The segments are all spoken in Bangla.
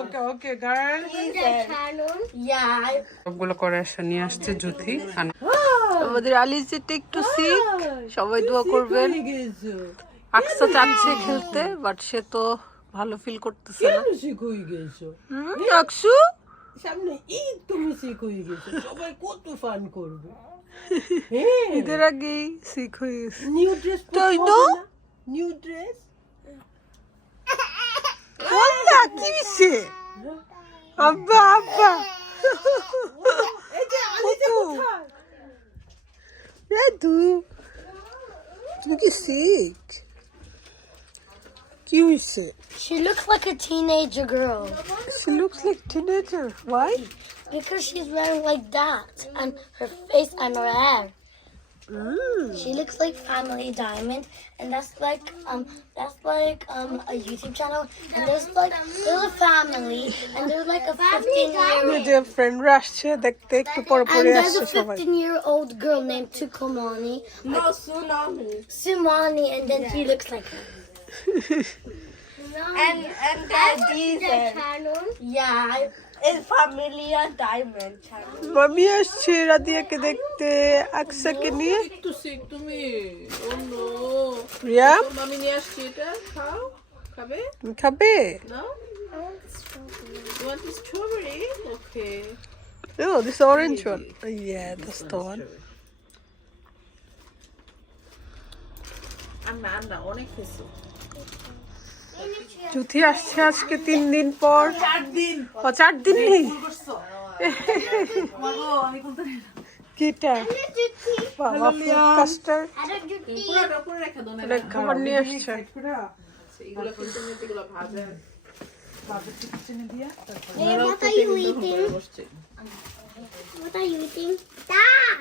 Okay, okay, girl. সবগুলো করে আসা নিয়ে আসছে জুথি আমাদের আলিজিটা একটু সিক সবাই দোয়া করবেন। আকসা চাচ্ছে খেলতে বাট সে তো ভালো ফিল করতেছে না। শিখ হয়ে গেছো? আকসু? সামনে ঈদ তুমি শিখ হয়ে গেছো। সবাই কত ফান করবে। হ্যাঁ। ঈদের আগেই সিক হয়ে গেছে। নিউ ড্রেস তাই না? নিউ ড্রেস কি হইছে আব্বা আব্বা এই যে আলিজা কোথায় রাধু তুমি কি সিক কি হইছে She looks like a teenager girl She looks like teenager. Why? because she's wearing like that and her face and her hair. She looks like Family Diamond, and that's like um that's like um a YouTube channel, and there's like there's a family, and there's like a fifteen year take to And there's a fifteen year old girl named Tukumani, No, Sunami. Sumani, and then she looks like her. and and there's these. Uh, yeah. I, মামি আসছে রাদিয়াকে দেখতে আকসাকে নিয়ে একটু শিখ তুমি ও নো রিয়া মামি নিয়ে আসছি এটা খাও খাবে তুমি খাবে না You want the strawberry? Okay. Oh, this orange one. Yeah, that's the one. আন্না আন্না অনেক খেয়েছো জুথি আসছে আজকে তিন দিন পর। ও চার দিন নেই? কিটা? বাবা ফুড কাস্টার অনেক খাবার নিয়ে আসছে। what are you eating? Dad!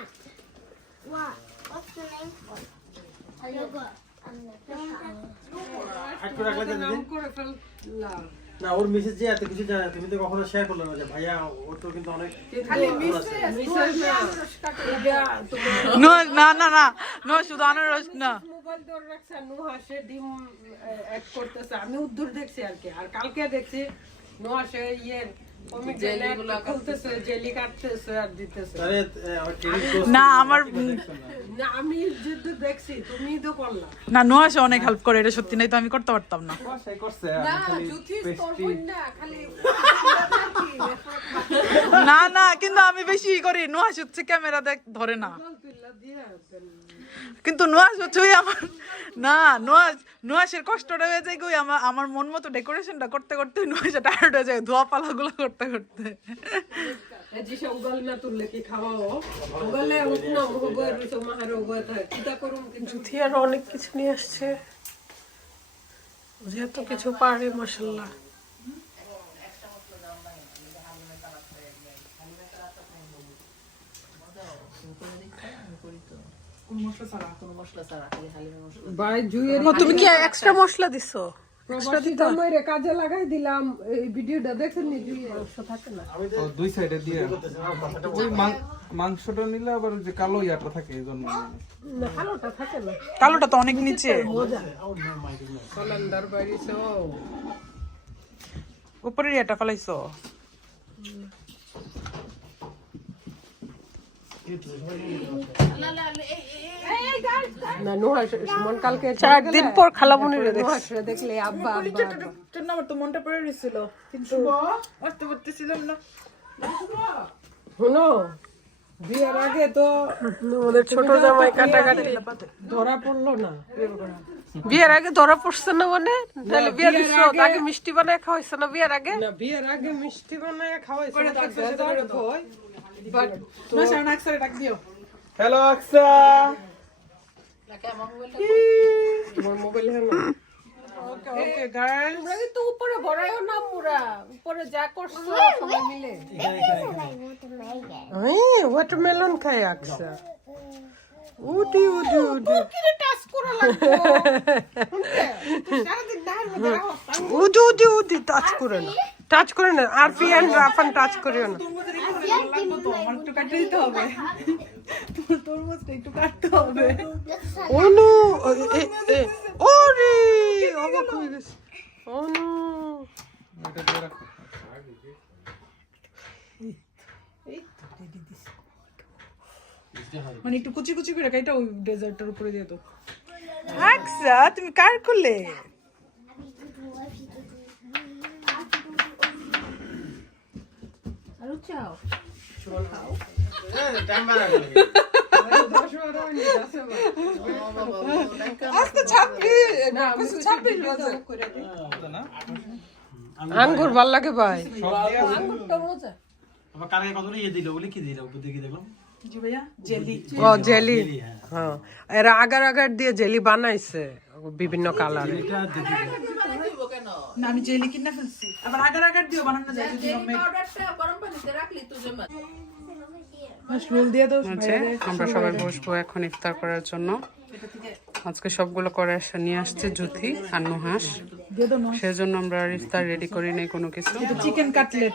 What? What's the name? না ওর মিসেস যে এত কিছু জানে তুমি তো কখনো শেয়ার করলে না যে ভাইয়া ওর তো কিন্তু অনেক নো। না। না না নো। শুধু আনারস না। মোবাইল ধরে রাখছে আর নুহাসে ডিম অ্যাড করতেছে। আমি উদ্দুর দেখছি আর কি। আর কালকে দেখছি নুহাসে ইয়ে না আমার না। আমি যুদ্ধ দেখছি তুমি তো করলা। না নোয়াশে অনেক হেল্প করে এটা সত্যি নাই তো আমি করতে পারতাম না। না জুথিস তোর বোন না খালি না না কিন্তু আমি বেশি করি নোয়াশ হচ্ছে ক্যামেরা দেখ ধরে না। কিন্তু নোয়াশ হচ্ছে ওই আমার না নোয়াশ নোয়াশের কষ্টটা হয়ে যায় ওই আমার আমার মন মতো ডেকোরেশনটা করতে করতে নোয়াশে টায়ার্ড হয়ে যায় ধোয়া পালাগুলো করতে করতে। জুথি আর অনেক কিছু নিয়ে আসছে। যেহেতু কিছু পারে জুয়ের তুমি কি এক্সট্রা মশলা দিছো? কাজে লাগাই দিলাম এই ভিডিওটা দেখেন নি? জুয়ের থাকে না। দুই সাইডে দিয়ে। ওই মাং- মাংসটা নিলে আবার যে কালো ইয়াটা থাকে এই জন্য। থাকে না। কালোটা তো অনেক নিচে। ও উপরের ইয়াটা ফেলাইছো? না নোহা সুমন কালকে চার দিন পর খালামুনিরে দেখলে আব্বা আব্বা আব্বা। আমার তো মনটা পড়ে কিন্তু আসতে পারতেছিলাম না। শোনো বিয়ের আগে তো আমাদের ছোট জামাই কাটাকাটি। ধরা পড়ল না। বিয়ের আগে ধরা পড়ছে না মানে? তাহলে বিয়ের আগে মিষ্টি বানায় খাওয়াইছে না বিয়ের আগে? না বিয়ের আগে মিষ্টি বানায় খাওয়াইছে হয় বাট না সারা আকসারে ডাক দিও। হ্যালো আকসা তোমার মোবাইল হ্যাঁ ওকে ওকে গার্ল তোমরা কিন্তু উপরে না মুরা উপরে যা করছ সবাই মিলে। হ্যাঁ ওয়াটারমেলন খাই আকসা উডি উঠি উঠি। টাচ উঠি উঠি উদি উদি টাচ করে না। টাচ করে না আর পি এন্ড রাফান টাচ করিও না। ও একটু কাটতে দিতে হবে। তরমুজটা একটু কাটতে হবে। অনু এ এ ওরে অবাক হয়ে গেছে অনু এটা দিয়ে রাখো মানে একটু কুচি কুচি করে কাইটা ওই ডেজার্টটার উপরে দিয়ে তো আকসা তুমি কার করলে আঙ্গুর ভালো লাগে ভাই। কালকে কত ইয়ে দিল বলে কি দিল? দেখি দেখলাম? জি ভাইয়া জেলি ও জেলি। হ্যাঁ। হ্যাঁ। এরা আগার আগার দিয়ে জেলি বানাইছে বিভিন্ন কালারে না আমি জেলি কিনা ফেলছি। আবার আগার আগার দিও বানানো যায় যদি মাশরুম দিয়ে দাও আছে আমরা সবাই বসবো এখন ইফতার করার জন্য। আজকে সবগুলো করে আসা নিয়ে আসছে জুথি আর নুহাস সেজন্য আমরা ইফতার রেডি করি নাই কোনো কিছু। Chicken cutlet